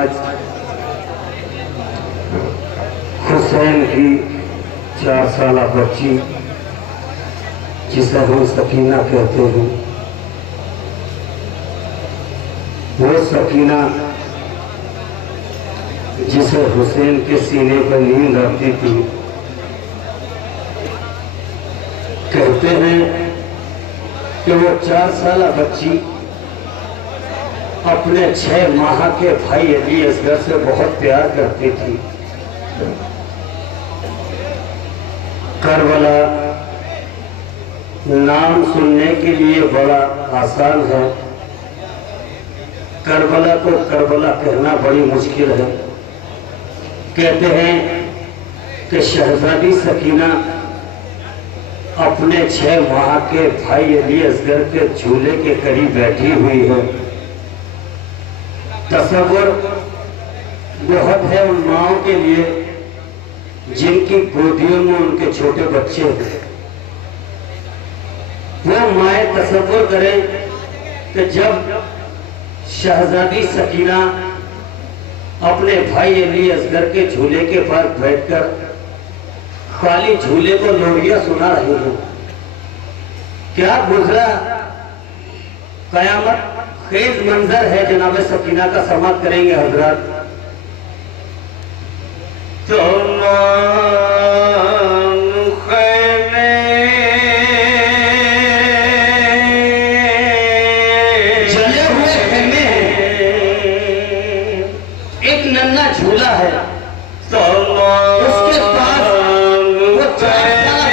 आज हुसैन की 4 साला बच्ची जिसे हम सकीना कहते हैं, वो सकीना जिसे हुसैन के सीने पर नींद आती थी, कहते हैं कि वो 4 साला बच्ची अपने 6 माह के भाई अली असगर से बहुत प्यार करती थी। करबला नाम सुनने के लिए बड़ा आसान है, करबला को करबला कहना बड़ी मुश्किल है। कहते हैं कि शहजादी सकीना अपने 6 माह के भाई अली असगर के झूले के करीब बैठी हुई है। तसव्वुर बहुत है उन माओं के लिए जिनकी गोदियों में उनके छोटे बच्चे हैं। वो माए तसव्वुर करें कि जब शहजादी सकीना अपने भाई अली असगर के झूले के पास बैठकर खाली झूले को लोरियां सुना रही हूं, क्या गुजरा कयामत खेज मंजर है जनाब सकीना का समाप्त करेंगे हजरत। जले हुए खेमे एक नन्हा झूला है, उसके पास वो 4 साल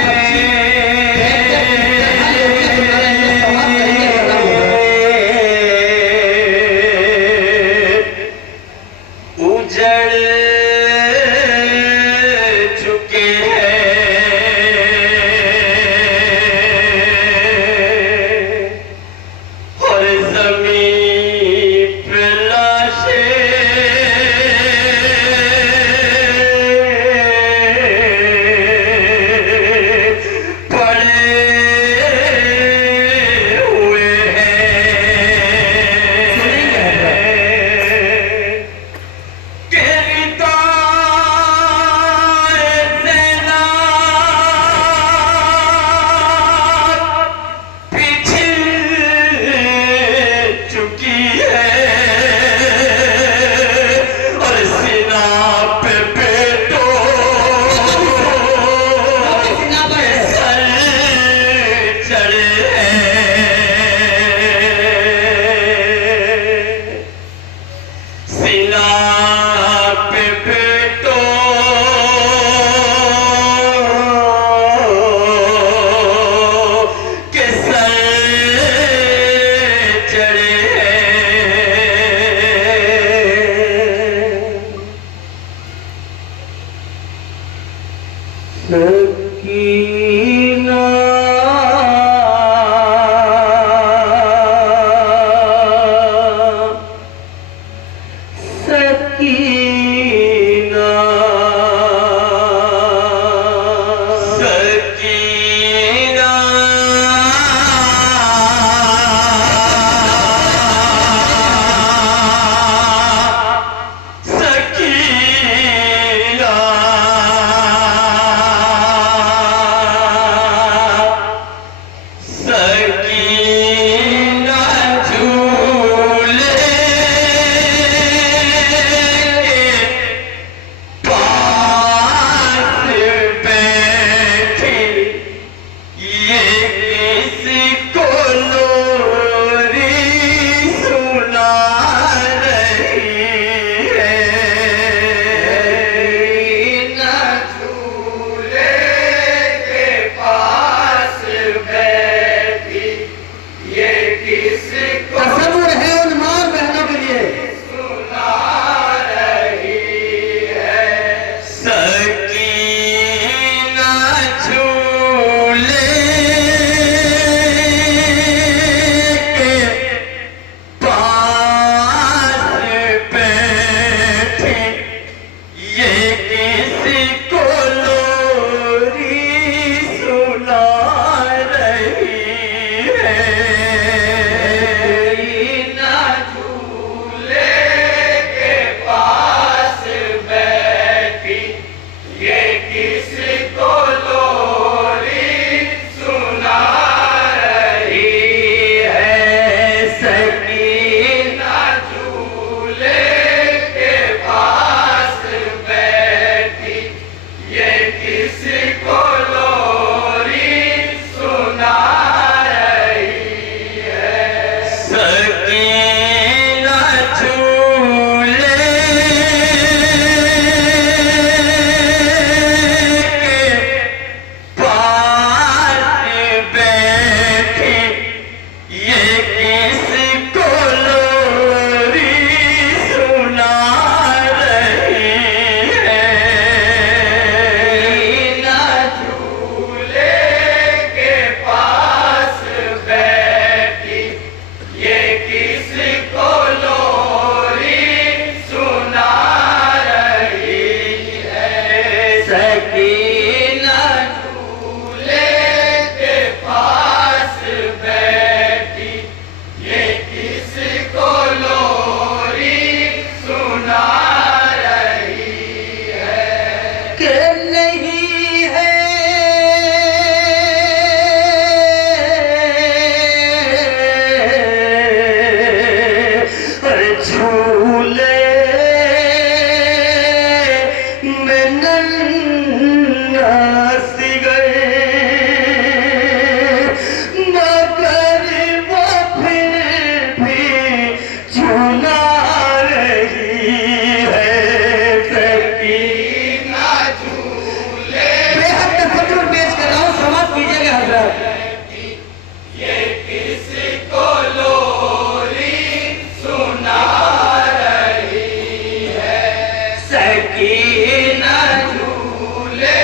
सकीना झूले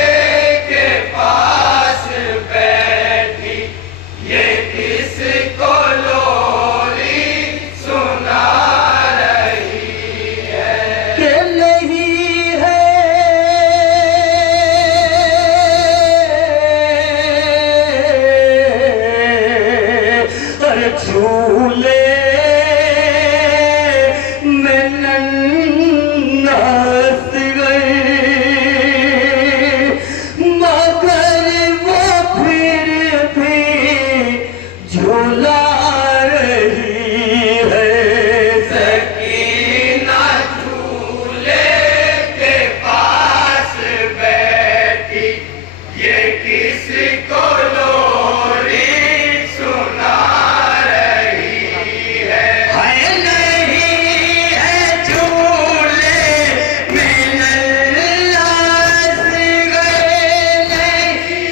के पास बैठी, ये किसको लोरी सुना रही है कि नहीं है अरे झूले में नन्हास गई, मगर वो फिर भी झूला रही है। सकीना झूले के पास बैठी, ये किसको लोरी सुना रही है। नहीं है झूले में नन्हास गए, नहीं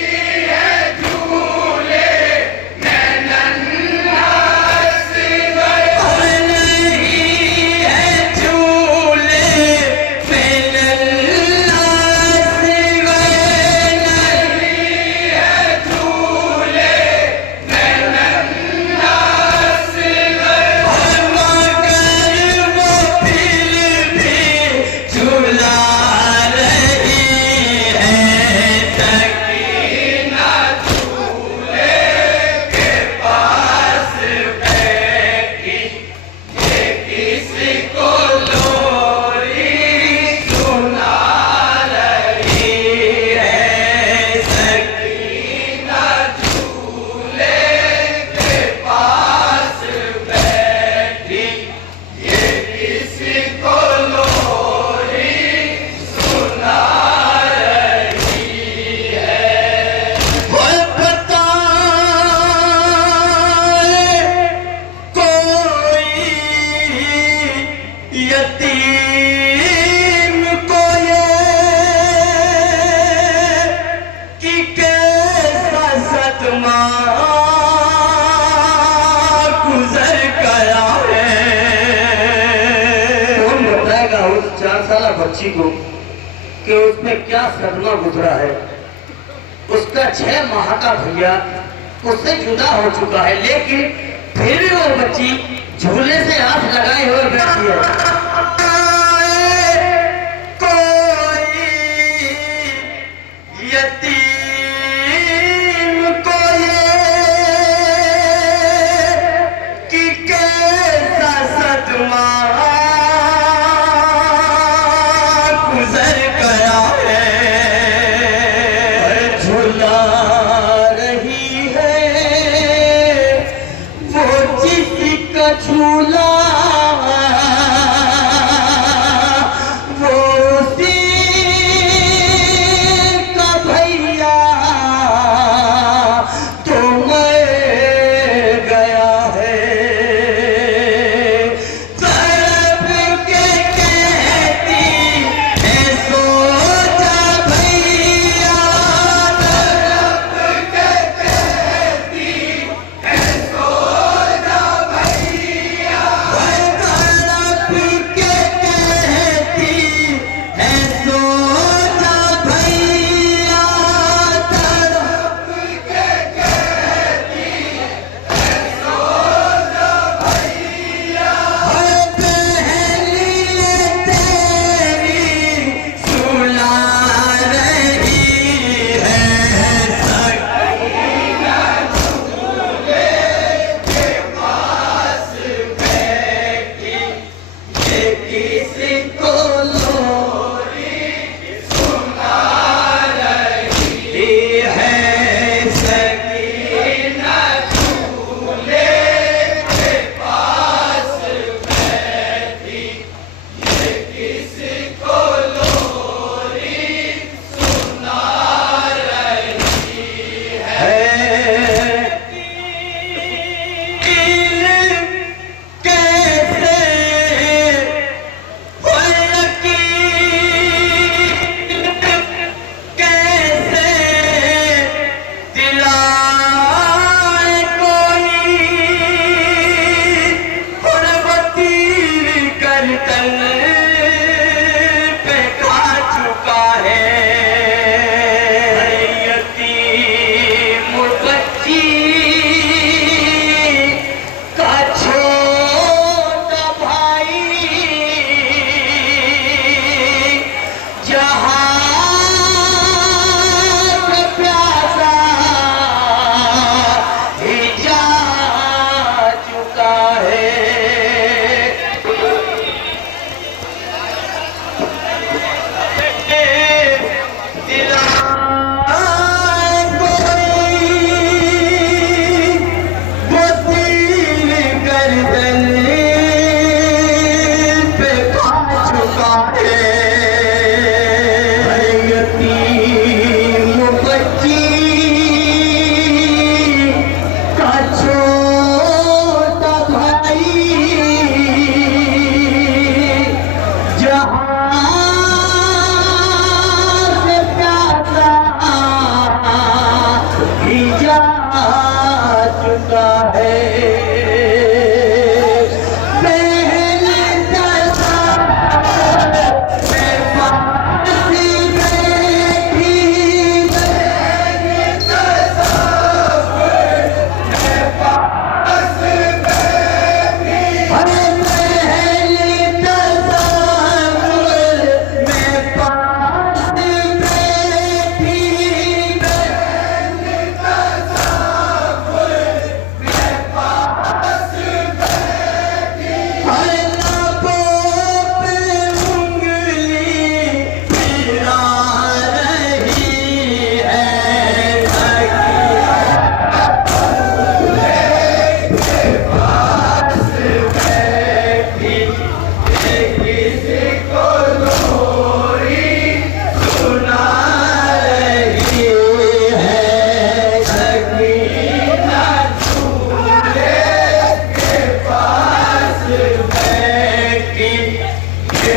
है झूले में नन्हास गए, नहीं है झूले में नन्हास गए, नहीं है झूले में नन्हास गए, मगर वो फिर भी झूला रही है। सकीना झूले के पास बैठी, ये किसको लोरी सुना रही है। सकीना झूले के पास बैठी, ये किसको लोरी सुना रही है। पता कोई यतीम को ये कि कैसा सदमा गुजर गया है। कौन बताएगा उस 4 साल बच्ची को कि उसमें क्या सदमा गुजरा है। उसका 6 माह का भैया उससे जुदा हो चुका है, लेकिन फिर भी वो बच्ची झूले से हाथ लगाए हुए बैठी है। कोई यतीम को ये कि कैसा सदमा गुजर गया है। झूला रही है वो जिसका झूला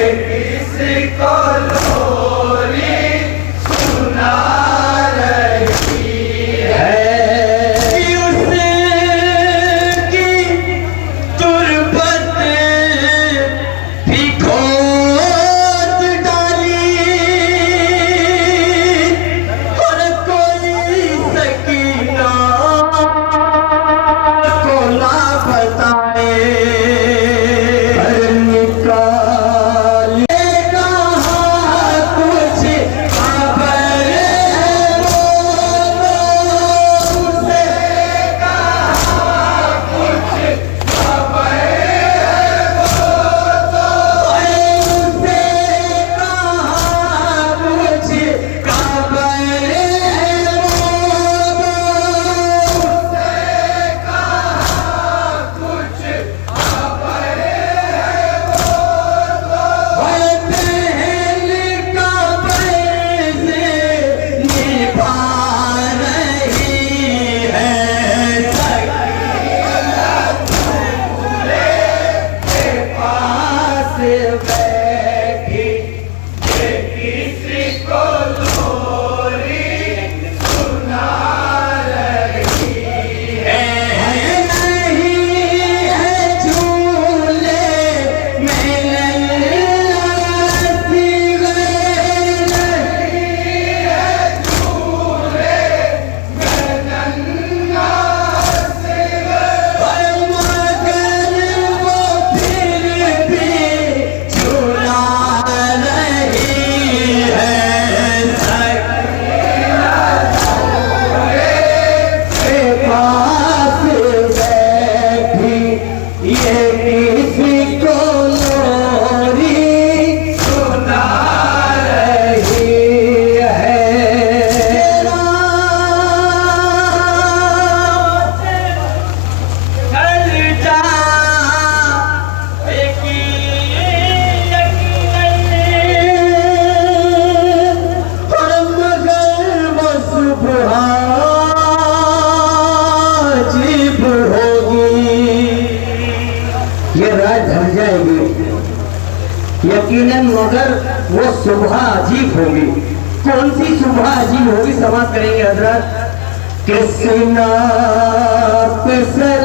किसको लोरी सुना रही है उसकी तुरबत भी खोद डाली और कोई सकीना को ना बताए यकीनन, मगर वो सुबह अजीब होगी। कौन सी सुबह अजीब होगी समाप्त करेंगे हजरत। किसना सर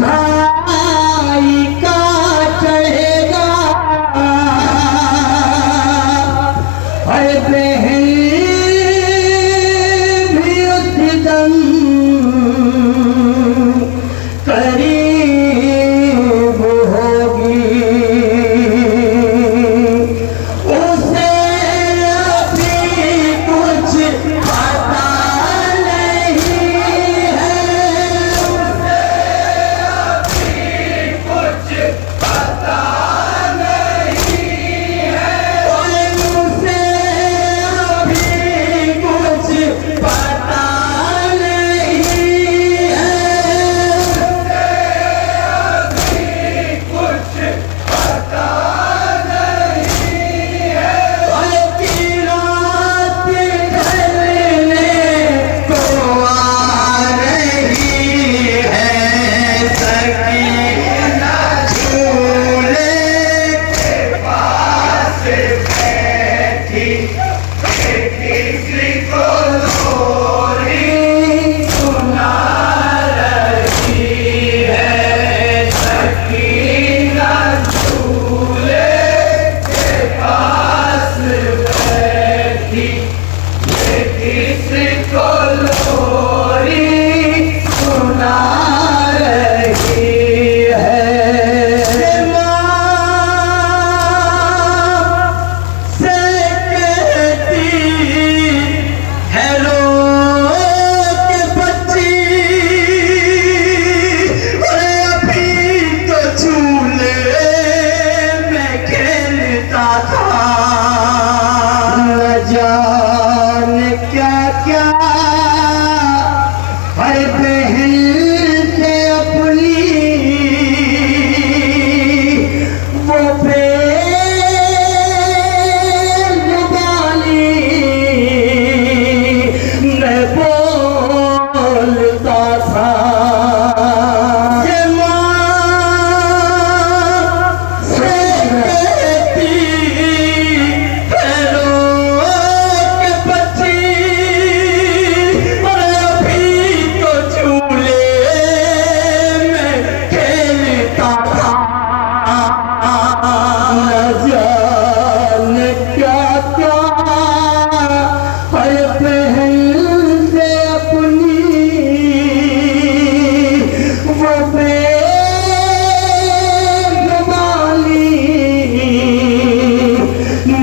भाई का चढ़ेगा, अरे बहन भी उस दम करीब होगी।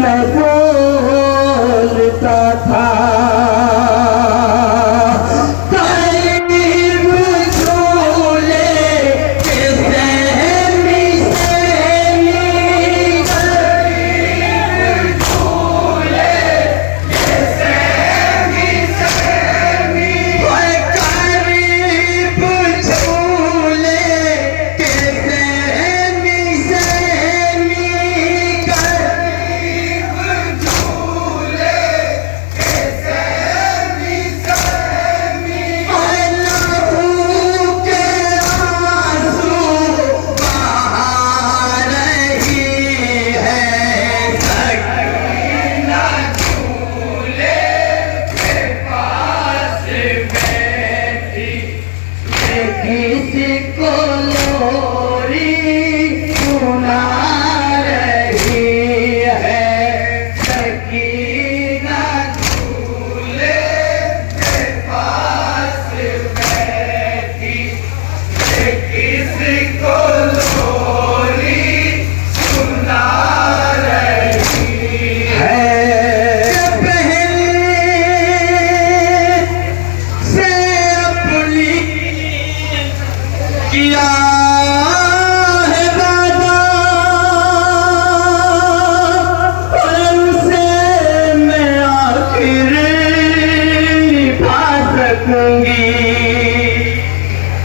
मैं बोलता था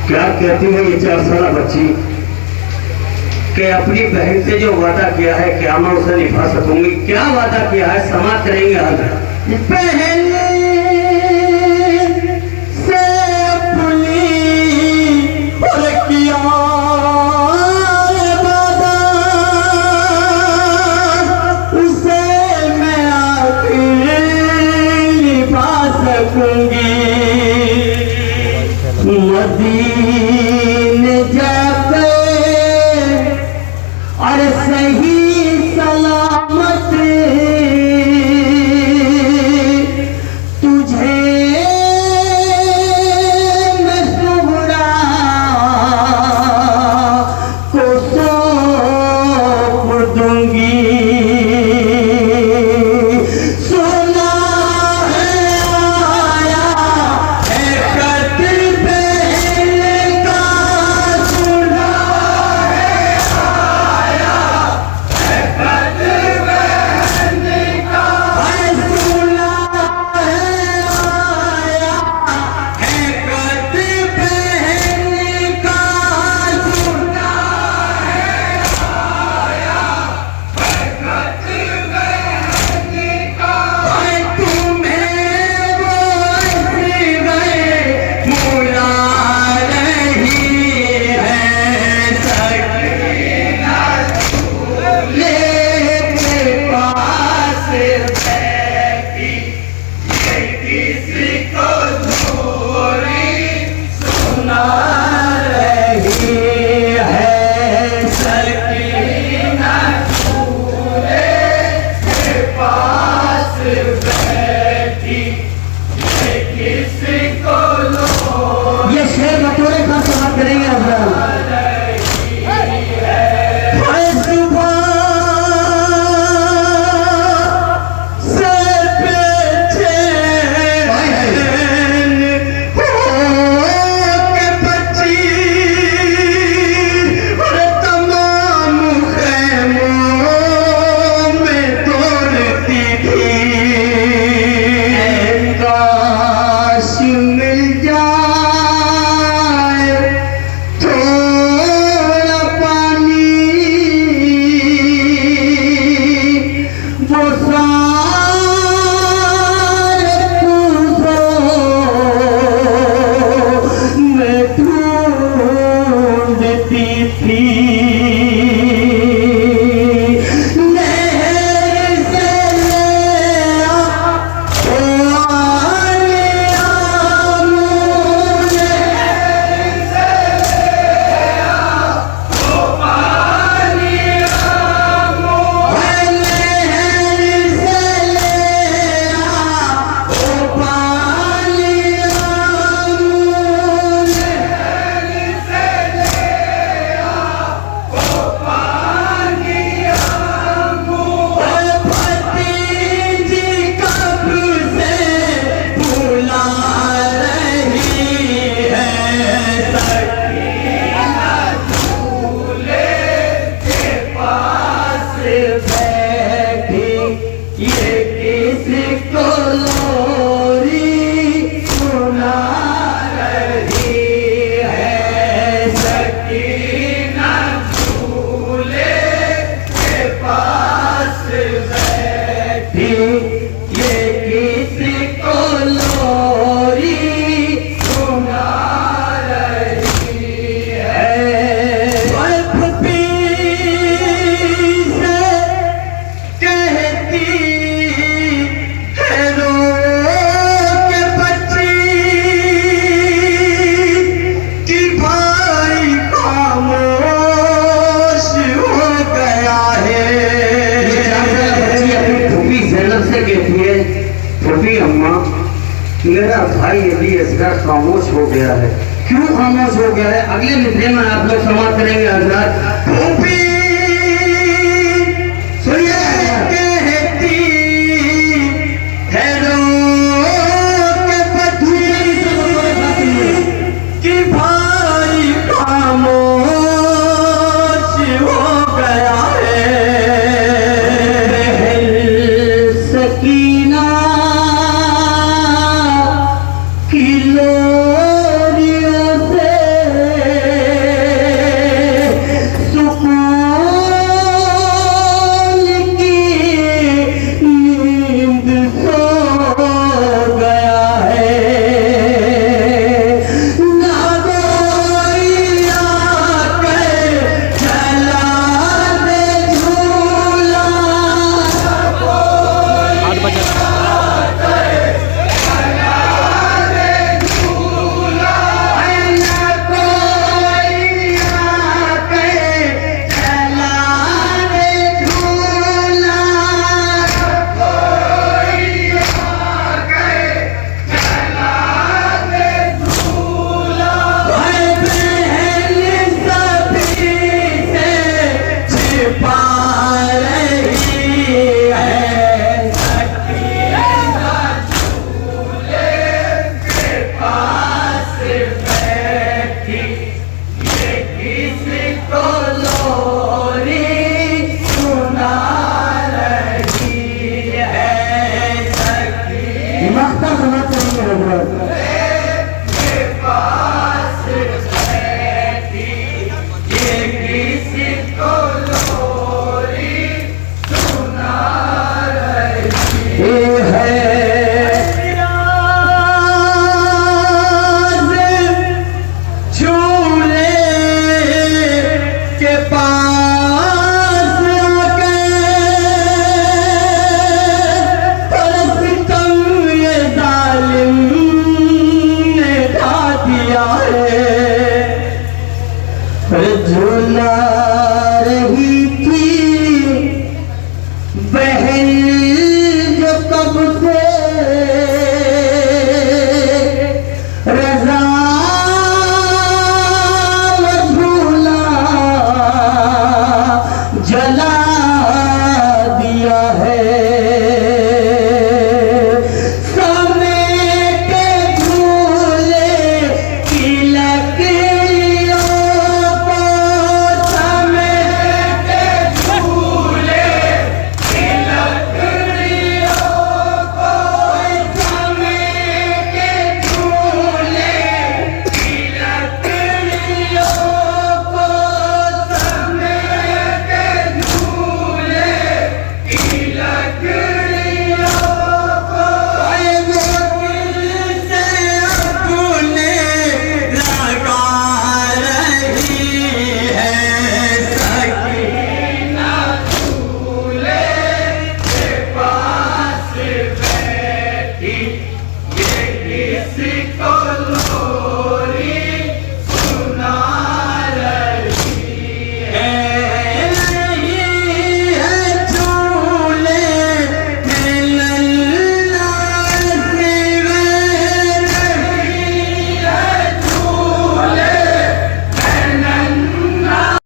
क्या कहती है ये 4 साल बच्ची कि अपनी बहन से जो वादा किया है क्या मैं उसे निभा सकूंगी? क्या वादा किया है? समाप्त करेंगे आज। बहन से अपनी और किया वादा उसे मैं आखिर निभा सकूंगी। मदीने जाके और सही सलामत तुझे मैं सुगरा को सौंप दूंगी। ये किसको लोरी सुना रही है, सकीना झूले के पास बैठी, ये किसको लोरी सुना रही है। फुफी से कहती है रो के बच्ची कि भाई खामोश हो गया है। फुफी ज़ैनब से कहती है, फुफी अम्मा मेरा भाई अली असगर खामोश हो गया है। क्यों खामोश हो गया है? अगले मिसरे में आप लोग समाप्त करेंगे हजरत। फुफी सुनिए, कहती है रो के बच्ची कि भाई खामोश हो गया है। सकीना की लोरियों से सुकून की नींद सो गया है। ना कोई आके चला दे झूला, झूला रही थी बहन जो कब से रज़ा झूला जला दिया है। Mexico!